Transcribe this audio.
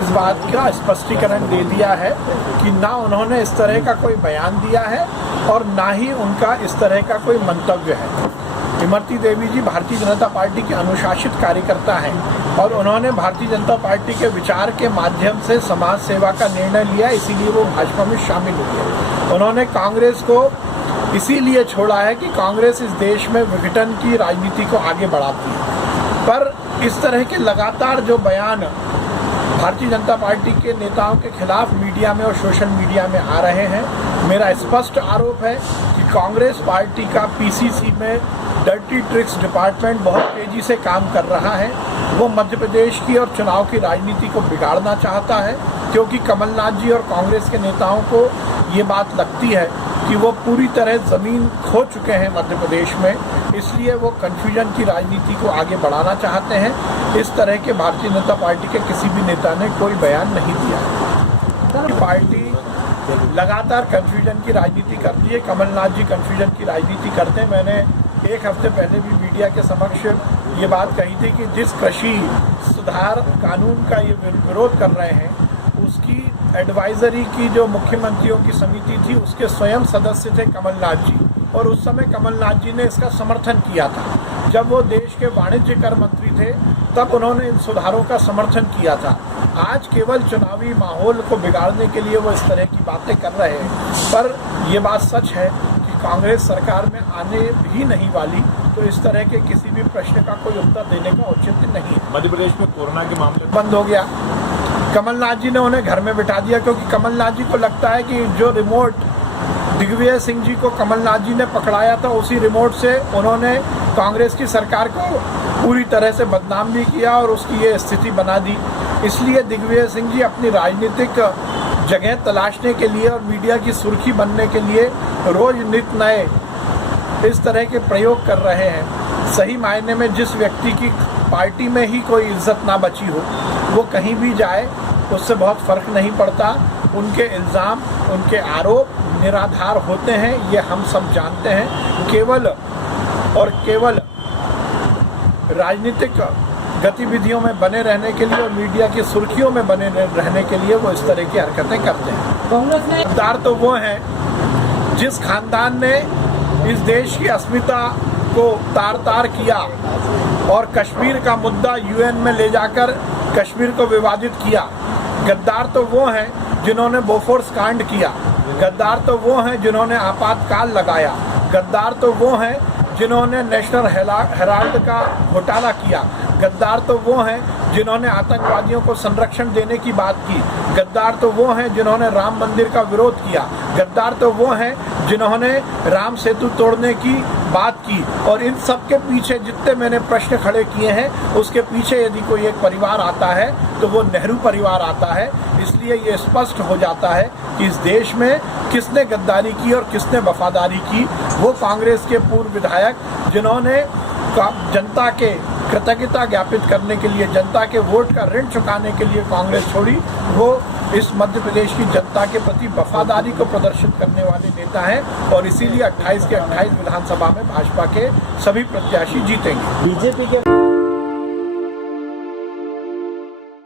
इस बात का स्पष्टीकरण दे दिया है कि ना उन्होंने इस तरह का कोई बयान दिया है और ना ही उनका इस तरह का कोई मंतव्य है। इमरती देवी जी भारतीय जनता पार्टी के अनुशासित कार्यकर्ता हैं और उन्होंने भारतीय जनता पार्टी के विचार के माध्यम से समाज सेवा का निर्णय लिया, इसीलिए वो भाजपा में शामिल हुई है। उन्होंने कांग्रेस को इसीलिए छोड़ा है कि कांग्रेस इस देश में विघटन की राजनीति को आगे बढ़ाती है। पर इस तरह के लगातार जो बयान भारतीय जनता पार्टी के नेताओं के खिलाफ मीडिया में और सोशल मीडिया में आ रहे हैं, मेरा स्पष्ट आरोप है कि कांग्रेस पार्टी का पीसीसी में डर्टी ट्रिक्स डिपार्टमेंट बहुत तेज़ी से काम कर रहा है। वो मध्य प्रदेश की और चुनाव की राजनीति को बिगाड़ना चाहता है, क्योंकि कमलनाथ जी और कांग्रेस के नेताओं को ये बात लगती है कि वो पूरी तरह ज़मीन खो चुके हैं मध्य प्रदेश में, इसलिए वो कन्फ्यूजन की राजनीति को आगे बढ़ाना चाहते हैं। इस तरह के भारतीय जनता पार्टी के किसी भी नेता ने कोई बयान नहीं दिया। पार्टी लगातार कन्फ्यूजन की राजनीति करती है, कमलनाथ जी कन्फ्यूजन की राजनीति करते हैं। मैंने एक हफ्ते पहले भी मीडिया के समक्ष ये बात कही थी कि जिस कृषि सुधार कानून का ये विरोध कर रहे हैं, उसकी एडवाइजरी की जो मुख्यमंत्रियों की समिति थी, उसके स्वयं सदस्य थे कमलनाथ जी, और उस समय कमलनाथ जी ने इसका समर्थन किया था। जब वो देश के वाणिज्य कर मंत्री थे, तब उन्होंने इन सुधारों का समर्थन किया था। आज केवल चुनावी माहौल को बिगाड़ने के लिए वो इस तरह की बातें कर रहे हैं, पर ये बात सच है कि कांग्रेस सरकार में आने भी नहीं वाली, तो इस तरह के किसी भी प्रश्न का कोई उत्तर देने का औचित्य नहीं है। मध्य प्रदेश में कोरोना के मामले बंद हो गया, कमलनाथ जी ने उन्हें घर में बिठा दिया, क्योंकि कमलनाथ जी को लगता है कि जो रिमोट दिग्विजय सिंह जी को कमलनाथ जी ने पकड़ाया था, उसी रिमोट से उन्होंने कांग्रेस की सरकार को पूरी तरह से बदनाम भी किया और उसकी ये स्थिति बना दी। इसलिए दिग्विजय सिंह जी अपनी राजनीतिक जगह तलाशने के लिए और मीडिया की सुर्खी बनने के लिए रोज नित नए इस तरह के प्रयोग कर रहे हैं। सही मायने में जिस व्यक्ति की पार्टी में ही कोई इज्जत ना बची हो, वो कहीं भी जाए उससे बहुत फ़र्क नहीं पड़ता। उनके इल्ज़ाम, उनके आरोप निराधार होते हैं, ये हम सब जानते हैं। केवल और केवल राजनीतिक गतिविधियों में बने रहने के लिए और मीडिया की सुर्खियों में बने रहने के लिए वो इस तरह की हरकतें करते हैं। गद्दार तो वो हैं जिस खानदान ने इस देश की अस्मिता को तार तार किया और कश्मीर का मुद्दा यूएन में ले जाकर कश्मीर को विवादित किया। गद्दार तो वो हैं जिन्होंने बोफोर्स कांड किया। गद्दार तो वो हैं जिन्होंने आपातकाल लगाया। गद्दार तो वो हैं जिन्होंने नेशनल हेराल्ड का घोटाला किया। गद्दार तो वो हैं जिन्होंने आतंकवादियों को संरक्षण देने की बात की। गद्दार तो वो हैं जिन्होंने राम मंदिर का विरोध किया। गद्दार तो वो हैं जिन्होंने राम सेतु तोड़ने की बात की। और इन सब के पीछे जितने मैंने प्रश्न खड़े किए हैं, उसके पीछे यदि कोई एक परिवार आता है तो वो नेहरू परिवार आता है। इसलिए ये स्पष्ट हो जाता है कि इस देश में किसने गद्दारी की और किसने वफादारी की। वो कांग्रेस के पूर्व विधायक जिन्होंने जनता के कृतज्ञता ज्ञापित करने के लिए, जनता के वोट का ऋण चुकाने के लिए कांग्रेस छोड़ी, वो इस मध्य प्रदेश की जनता के प्रति वफादारी को प्रदर्शित करने वाले नेता हैं। और इसीलिए 28 के 28 विधानसभा में भाजपा के सभी प्रत्याशी जीतेंगे। बीजेपी के